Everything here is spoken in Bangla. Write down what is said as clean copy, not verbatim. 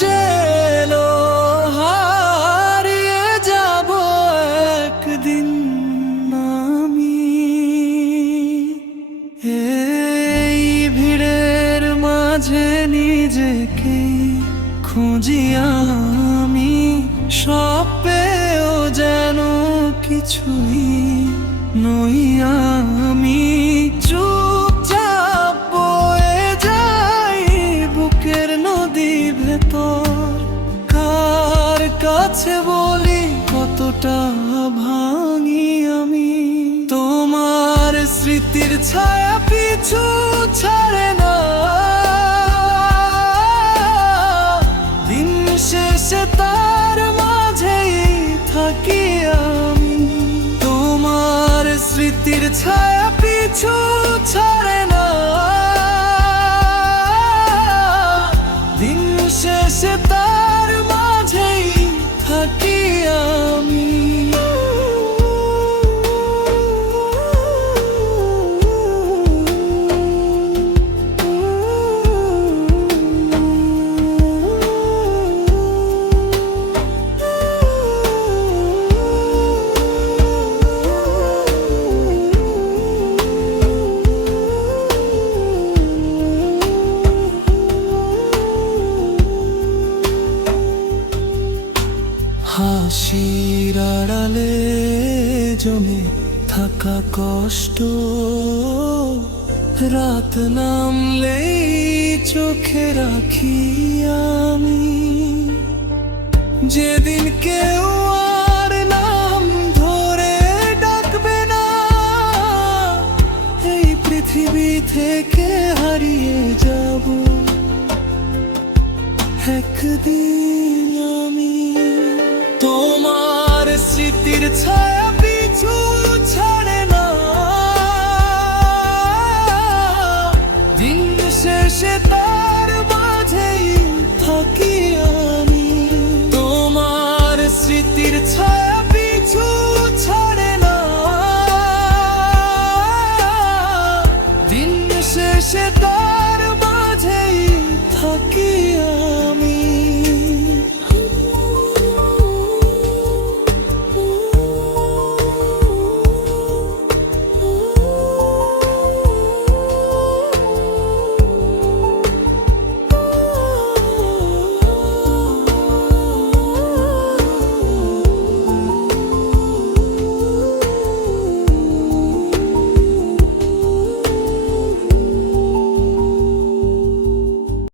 যেন হারিয়ে যাব একদিন আমি। এই ভিড়ের মাঝে নিজেকে খুঁজি আমি, সব পেয়েও যেন কিছুই নই আমি। চুপচাপ বয়ে যাই বুকের নদী ভেতর, কার কাছে বলি কতটা ভাঙি আমি। তোমার স্মৃতির ছায়া পিছু ছাড়ে না, দিন শেষে তার মাঝেই থাকি আমি। তোমার স্মৃতির ছায়া পিছু ছাড়ে না, দিন শেষে তার মাঝেই থাকি আমি। হাসির আড়ালে জমে থাকা কষ্ট, রাত নামলেই চোখে রাখি আমি। যেদিন কেউ আর নাম ধরে ডাকবে না, এই পৃথিবী থেকে হারিয়ে যাব একদিন আমি। তোমার স্মৃতির ছায়া পিছু ছাড়ে না, দিন শেষে তার মাঝেই থাকি আমি। তোমার স্মৃতির ছায়া পিছু ছাড়ে না, দিন শেষে তার মাঝেই থাকি